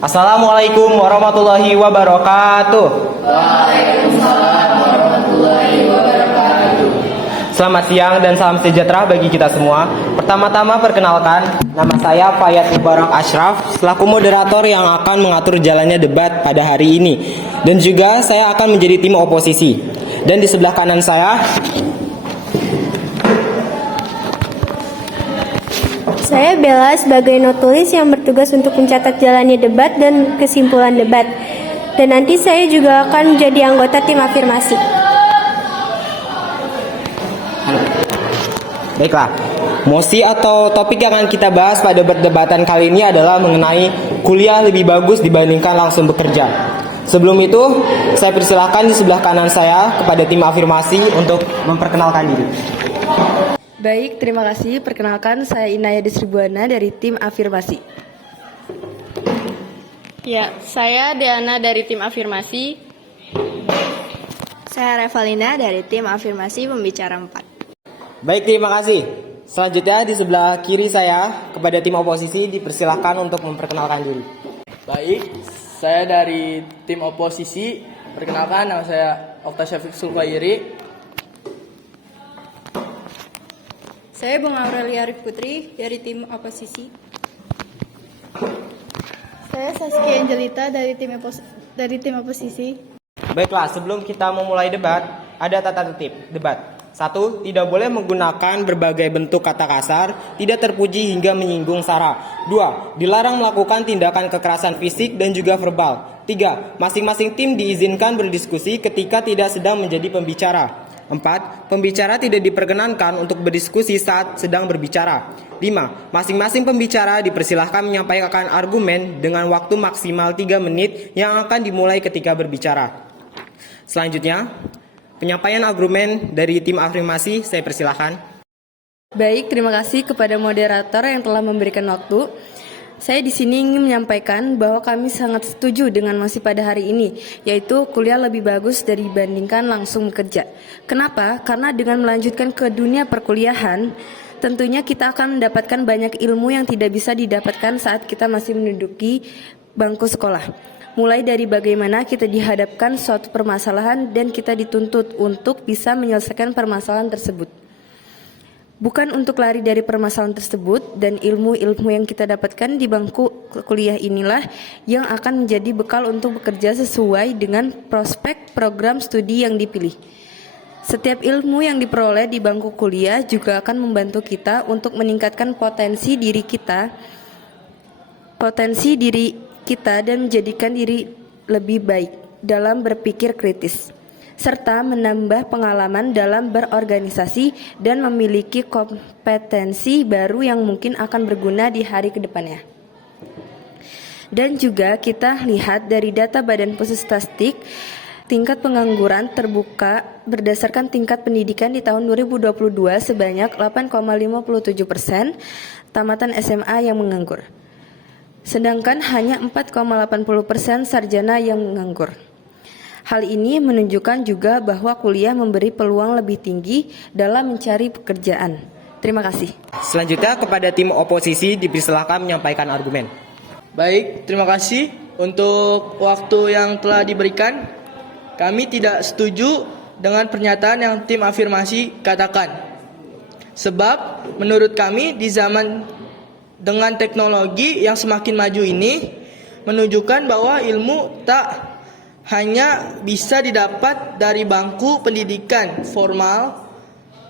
Assalamualaikum warahmatullahi wabarakatuh. Waalaikumsalam warahmatullahi wabarakatuh. Selamat siang dan salam sejahtera bagi kita semua. Pertama-tama perkenalkan, nama saya Fayat Mubarak Ashraf selaku moderator yang akan mengatur jalannya debat pada hari ini. Dan juga saya akan menjadi tim oposisi. Dan di sebelah kanan saya Bella sebagai notulis yang bertugas untuk mencatat jalannya debat dan kesimpulan debat. Dan nanti saya juga akan menjadi anggota tim afirmasi. Baiklah, mosi atau topik yang akan kita bahas pada perdebatan kali ini adalah mengenai kuliah lebih bagus dibandingkan langsung bekerja. Sebelum itu, saya persilahkan di sebelah kanan saya kepada tim afirmasi untuk memperkenalkan diri. Baik, terima kasih. Perkenalkan, saya Inaya Desribuana dari tim afirmasi. Ya, saya Deana dari tim afirmasi. Saya Revalina dari tim afirmasi pembicara 4. Baik, terima kasih. Selanjutnya di sebelah kiri saya kepada tim oposisi dipersilahkan untuk memperkenalkan diri. Baik, saya dari tim oposisi. Perkenalkan, nama saya Okta Syafiq Sulkhairi. Saya Bung Aurelia Arif Putri dari tim oposisi. Saya Saskia Angelita dari tim oposisi. Baiklah, sebelum kita memulai debat, ada tata tertib debat. 1. Tidak boleh menggunakan berbagai bentuk kata kasar, tidak terpuji hingga menyinggung sara. 2. Dilarang melakukan tindakan kekerasan fisik dan juga verbal. 3. Masing-masing tim diizinkan berdiskusi ketika tidak sedang menjadi pembicara. 4. Pembicara tidak diperkenankan untuk berdiskusi saat sedang berbicara. 5. Masing-masing pembicara dipersilahkan menyampaikan argumen dengan waktu maksimal 3 menit yang akan dimulai ketika berbicara. Selanjutnya, penyampaian argumen dari tim afirmasi, saya persilahkan. Baik, terima kasih kepada moderator yang telah memberikan waktu. Saya di sini ingin menyampaikan bahwa kami sangat setuju dengan mosi pada hari ini, yaitu kuliah lebih bagus dibandingkan langsung bekerja. Kenapa? Karena dengan melanjutkan ke dunia perkuliahan, tentunya kita akan mendapatkan banyak ilmu yang tidak bisa didapatkan saat kita masih menduduki bangku sekolah. Mulai dari bagaimana kita dihadapkan suatu permasalahan dan kita dituntut untuk bisa menyelesaikan permasalahan tersebut. Bukan untuk lari dari permasalahan tersebut, dan ilmu-ilmu yang kita dapatkan di bangku kuliah inilah yang akan menjadi bekal untuk bekerja sesuai dengan prospek program studi yang dipilih. Setiap ilmu yang diperoleh di bangku kuliah juga akan membantu kita untuk meningkatkan potensi diri kita dan menjadikan diri lebih baik dalam berpikir kritis, serta menambah pengalaman dalam berorganisasi dan memiliki kompetensi baru yang mungkin akan berguna di hari kedepannya. Dan juga kita lihat dari data Badan Pusat Statistik, tingkat pengangguran terbuka berdasarkan tingkat pendidikan di tahun 2022 sebanyak 8,57% tamatan SMA yang menganggur. Sedangkan hanya 4,80% sarjana yang menganggur. Hal ini menunjukkan juga bahwa kuliah memberi peluang lebih tinggi dalam mencari pekerjaan. Terima kasih. Selanjutnya kepada tim oposisi dipersilahkan menyampaikan argumen. Baik, terima kasih untuk waktu yang telah diberikan. Kami tidak setuju dengan pernyataan yang tim afirmasi katakan. Sebab menurut kami di zaman dengan teknologi yang semakin maju ini menunjukkan bahwa ilmu tak hanya bisa didapat dari bangku pendidikan formal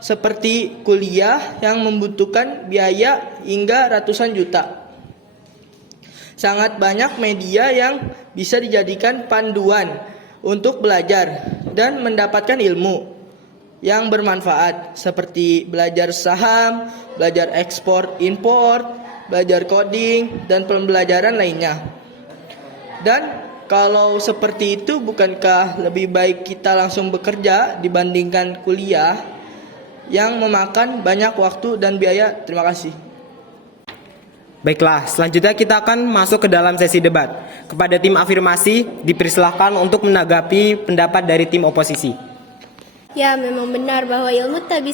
seperti kuliah yang membutuhkan biaya hingga ratusan juta. Sangat banyak media yang bisa dijadikan panduan untuk belajar dan mendapatkan ilmu yang bermanfaat seperti belajar saham, belajar ekspor impor, belajar coding, dan pembelajaran lainnya. Dan kalau seperti itu, bukankah lebih baik kita langsung bekerja dibandingkan kuliah yang memakan banyak waktu dan biaya? Terima kasih. Baiklah, selanjutnya kita akan masuk ke dalam sesi debat. Kepada tim afirmasi dipersilahkan untuk menanggapi pendapat dari tim oposisi. Ya, memang benar bahwa ilmu tak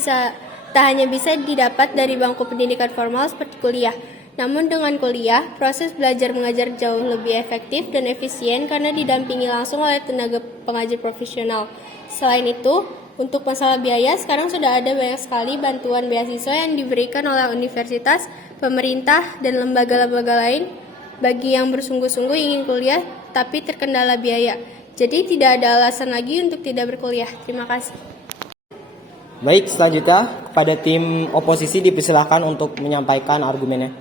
hanya bisa didapat dari bangku pendidikan formal seperti kuliah. Namun dengan kuliah, proses belajar mengajar jauh lebih efektif dan efisien karena didampingi langsung oleh tenaga pengajar profesional. Selain itu, untuk masalah biaya, sekarang sudah ada banyak sekali bantuan beasiswa yang diberikan oleh universitas, pemerintah, dan lembaga-lembaga lain bagi yang bersungguh-sungguh ingin kuliah tapi terkendala biaya. Jadi tidak ada alasan lagi untuk tidak berkuliah. Terima kasih. Baik, selanjutnya kepada tim oposisi dipersilahkan untuk menyampaikan argumennya.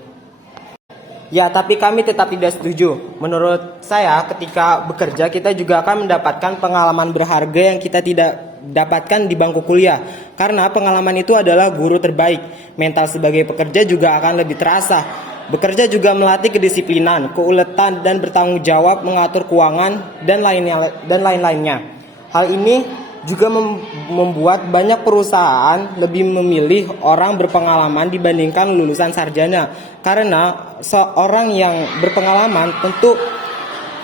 Ya, tapi kami tetap tidak setuju. Menurut saya, ketika bekerja kita juga akan mendapatkan pengalaman berharga yang kita tidak dapatkan di bangku kuliah. Karena pengalaman itu adalah guru terbaik. Mental sebagai pekerja juga akan lebih terasa. Bekerja juga melatih kedisiplinan, keuletan, dan bertanggung jawab mengatur keuangan dan lain-lainnya. Hal ini juga membuat banyak perusahaan lebih memilih orang berpengalaman dibandingkan lulusan sarjana. Karena seorang yang berpengalaman tentu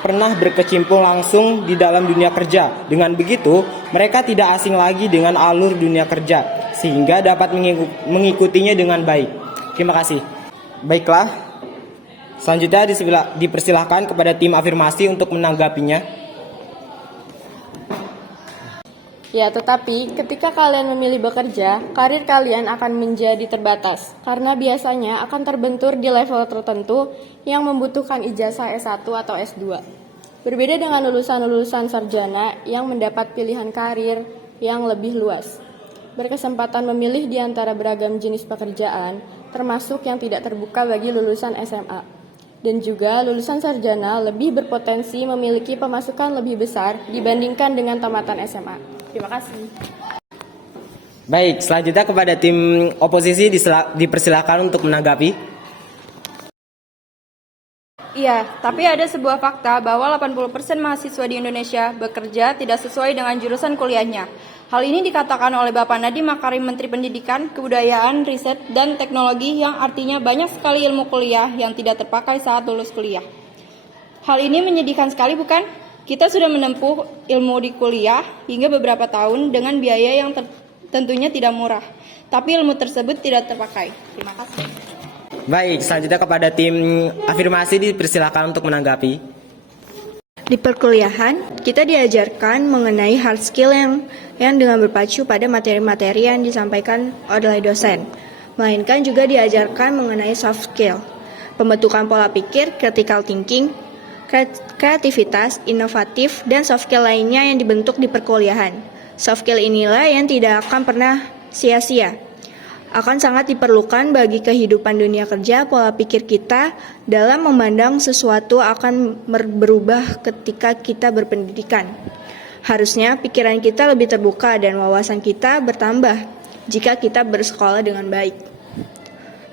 pernah berkecimpung langsung di dalam dunia kerja. Dengan begitu, mereka tidak asing lagi dengan alur dunia kerja, sehingga dapat mengikutinya dengan baik. Terima kasih. Baiklah, selanjutnya dipersilahkan kepada tim afirmasi untuk menanggapinya. Ya, tetapi ketika kalian memilih bekerja, karir kalian akan menjadi terbatas karena biasanya akan terbentur di level tertentu yang membutuhkan ijazah S1 atau S2. Berbeda dengan lulusan-lulusan sarjana yang mendapat pilihan karir yang lebih luas. Berkesempatan memilih di antara beragam jenis pekerjaan, termasuk yang tidak terbuka bagi lulusan SMA. Dan juga lulusan sarjana lebih berpotensi memiliki pemasukan lebih besar dibandingkan dengan tamatan SMA. Terima kasih. Baik, selanjutnya kepada tim oposisi dipersilakan untuk menanggapi. Iya, tapi ada sebuah fakta bahwa 80% mahasiswa di Indonesia bekerja tidak sesuai dengan jurusan kuliahnya. Hal ini dikatakan oleh Bapak Nadiem Makarim, Menteri Pendidikan, Kebudayaan, Riset, dan Teknologi, yang artinya banyak sekali ilmu kuliah yang tidak terpakai saat lulus kuliah. Hal ini menyedihkan sekali, bukan? Kita sudah menempuh ilmu di kuliah hingga beberapa tahun dengan biaya yang tentunya tidak murah, tapi ilmu tersebut tidak terpakai. Terima kasih. Baik, selanjutnya kepada tim afirmasi dipersilakan untuk menanggapi. Di perkuliahan, kita diajarkan mengenai hard skill yang dengan berpacu pada materi-materi yang disampaikan oleh dosen, melainkan juga diajarkan mengenai soft skill, pembentukan pola pikir, critical thinking, kreativitas, inovatif, dan soft skill lainnya yang dibentuk di perkuliahan. Soft skill inilah yang tidak akan pernah sia-sia. Akan sangat diperlukan bagi kehidupan dunia kerja. Pola pikir kita dalam memandang sesuatu akan berubah ketika kita berpendidikan. Harusnya pikiran kita lebih terbuka dan wawasan kita bertambah jika kita bersekolah dengan baik.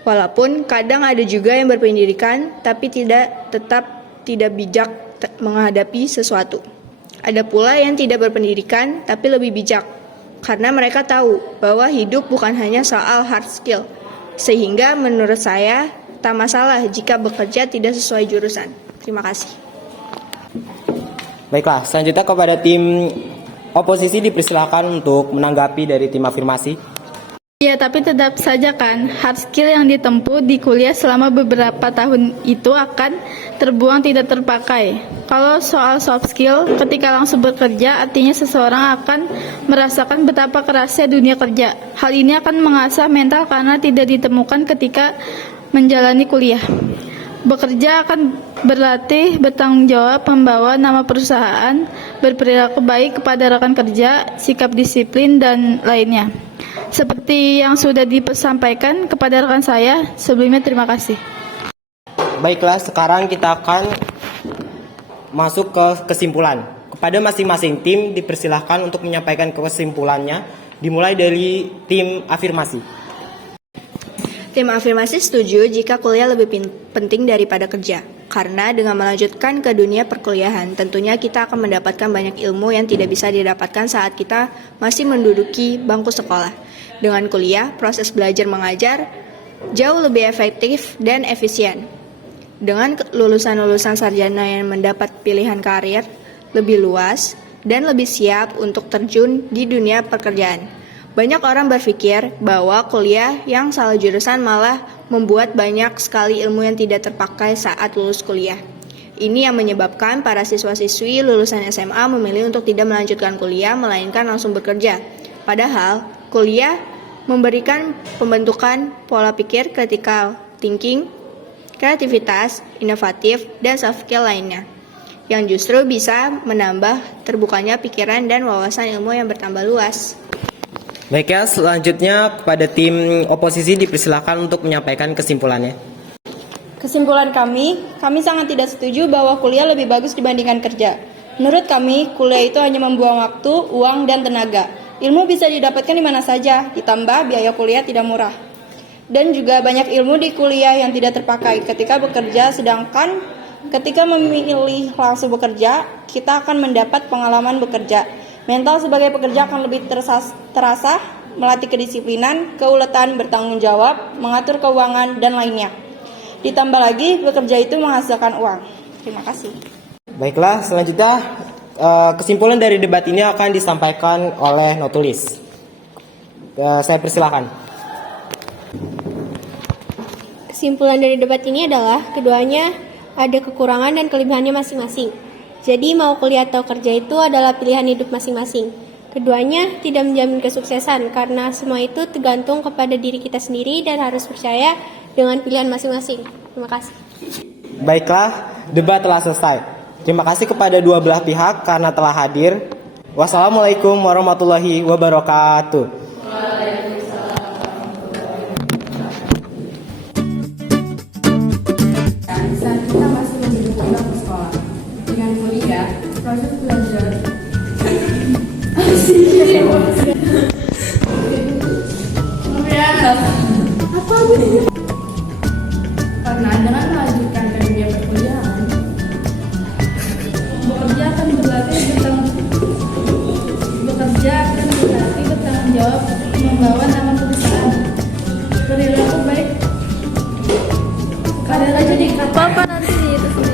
Walaupun kadang ada juga yang berpendidikan tapi tetap tidak bijak menghadapi sesuatu. Ada pula yang tidak berpendidikan tapi lebih bijak, karena mereka tahu bahwa hidup bukan hanya soal hard skill. Sehingga menurut saya, tak masalah jika bekerja tidak sesuai jurusan. Terima kasih. Baiklah, selanjutnya kepada tim oposisi dipersilakan untuk menanggapi dari tim afirmasi. Ya, tapi tetap saja kan, hard skill yang ditempuh di kuliah selama beberapa tahun itu akan terbuang tidak terpakai. Kalau soal soft skill, ketika langsung bekerja, artinya seseorang akan merasakan betapa kerasnya dunia kerja. Hal ini akan mengasah mental karena tidak ditemukan ketika menjalani kuliah. Bekerja akan berlatih, bertanggung jawab, membawa nama perusahaan, berperilaku baik kepada rekan kerja, sikap disiplin, dan lainnya. Seperti yang sudah disampaikan kepada rekan saya, sebelumnya terima kasih. Baiklah, sekarang kita akan masuk ke kesimpulan. Kepada masing-masing tim dipersilahkan untuk menyampaikan kesimpulannya, dimulai dari tim afirmasi. Tim afirmasi setuju jika kuliah lebih penting daripada kerja. Karena dengan melanjutkan ke dunia perkuliahan, tentunya kita akan mendapatkan banyak ilmu yang tidak bisa didapatkan saat kita masih menduduki bangku sekolah. Dengan kuliah, proses belajar mengajar jauh lebih efektif dan efisien. Dengan lulusan-lulusan sarjana yang mendapat pilihan karir lebih luas dan lebih siap untuk terjun di dunia pekerjaan. Banyak orang berpikir bahwa kuliah yang salah jurusan malah membuat banyak sekali ilmu yang tidak terpakai saat lulus kuliah. Ini yang menyebabkan para siswa-siswi lulusan SMA memilih untuk tidak melanjutkan kuliah, melainkan langsung bekerja. Padahal, kuliah memberikan pembentukan pola pikir critical thinking, kreativitas, inovatif, dan soft skill lainnya, yang justru bisa menambah terbukanya pikiran dan wawasan ilmu yang bertambah luas. Baik ya, selanjutnya kepada tim oposisi dipersilakan untuk menyampaikan kesimpulannya. Kesimpulan kami sangat tidak setuju bahwa kuliah lebih bagus dibandingkan kerja. Menurut kami, kuliah itu hanya membuang waktu, uang, dan tenaga. Ilmu bisa didapatkan di mana saja, ditambah biaya kuliah tidak murah. Dan juga banyak ilmu di kuliah yang tidak terpakai ketika bekerja, sedangkan ketika memilih langsung bekerja, kita akan mendapat pengalaman bekerja. Mental sebagai pekerja akan lebih terasa, melatih kedisiplinan, keuletan, bertanggung jawab, mengatur keuangan, dan lainnya. Ditambah lagi, bekerja itu menghasilkan uang. Terima kasih. Baiklah, selanjutnya kesimpulan dari debat ini akan disampaikan oleh notulis. Saya persilakan. Kesimpulan dari debat ini adalah keduanya ada kekurangan dan kelebihannya masing-masing. Jadi mau kuliah atau kerja itu adalah pilihan hidup masing-masing. Keduanya tidak menjamin kesuksesan karena semua itu tergantung kepada diri kita sendiri dan harus percaya dengan pilihan masing-masing. Terima kasih. Baiklah, debat telah selesai. Terima kasih kepada dua belah pihak karena telah hadir. Wassalamualaikum warahmatullahi wabarakatuh. Saat kita masih menjadi bangku sekolah, dengan kuliah, proses belajar karena dengan melanjutkan ke dunia perkuliahan, bekerja akan berlatih bertanggung jawab, membawa nama perusahaan, perilaku baik, kader aja di Apa nanti itu sendiri.